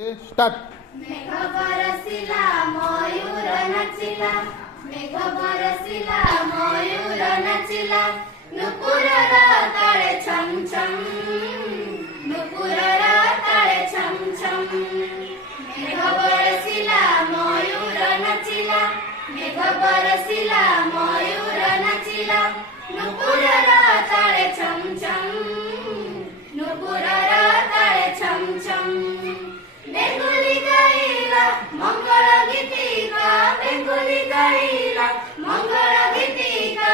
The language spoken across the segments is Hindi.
स्टार्ट। मेघ बरसिला मयूर नाचिला, मेघ बरसिला मयूर नाचिला, नुपुरर ताळे छम छम, नुपुरर ताळे छम छम। मेघ बरसिला मयूर नाचिला, मेघ बरसिला मयूर नाचिला, नुपुरर ताळे छम छम, नुपुरर ताळे छम छम। बेंगुली गाईला मंगळ गीतिका, बेंगुली गाईला मंगळ गीतिका,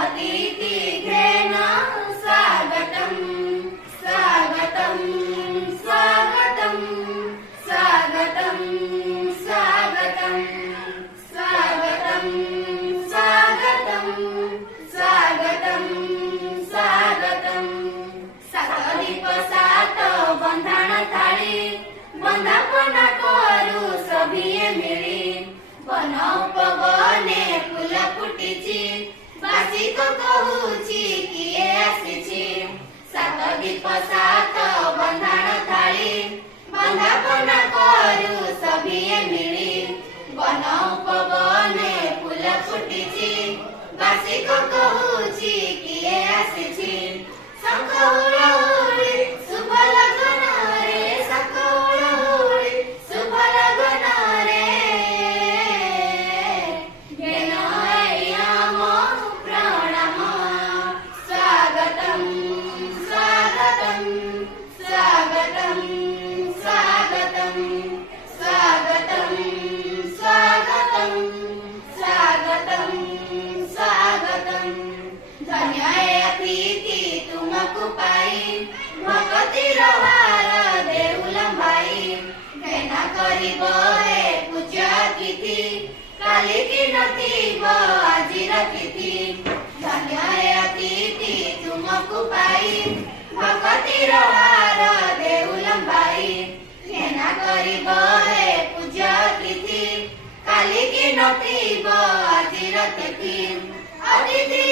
अतिथी घेन स्वागतम स्वागतम स्वागतम स्वागतम स्वागतम स्वागतम स्वागतम स्वागतम स्वागतम। सात दीप सात बंधाण थाळी, बंधापना करू सभिये मिळी, बन उपवने फुल फुटिची, बासिक कहुची किए आसिची। सात दीप सात बंधाण थाळी, बंधापना करू सभिये मिळी, बन उपवने फुल फुटिची, बासिक कहुची किए आसिची। शंख हुळहुळी शुभ लगन रे, शंख हुळहुळी शुभ लगन रे, घेन ऐयाम प्रणाम, स्वागतम स्वागतम स्वागतम स्वागतम स्वागतम स्वागतम स्वागतम स्वागतम। धन्य है अतिथि तुमको पाई, भगतिर हार देउलम भाई, घेना करिब हे पूज्य अतिथि, काली की नथिब आजिर तिथि। धन्य है अतिथि तुमको पाई, भगतिर हार देउलम भाई, घेना करिब हे पूज्य अतिथि, काली की नथिब आजिर तिथि। अतिथि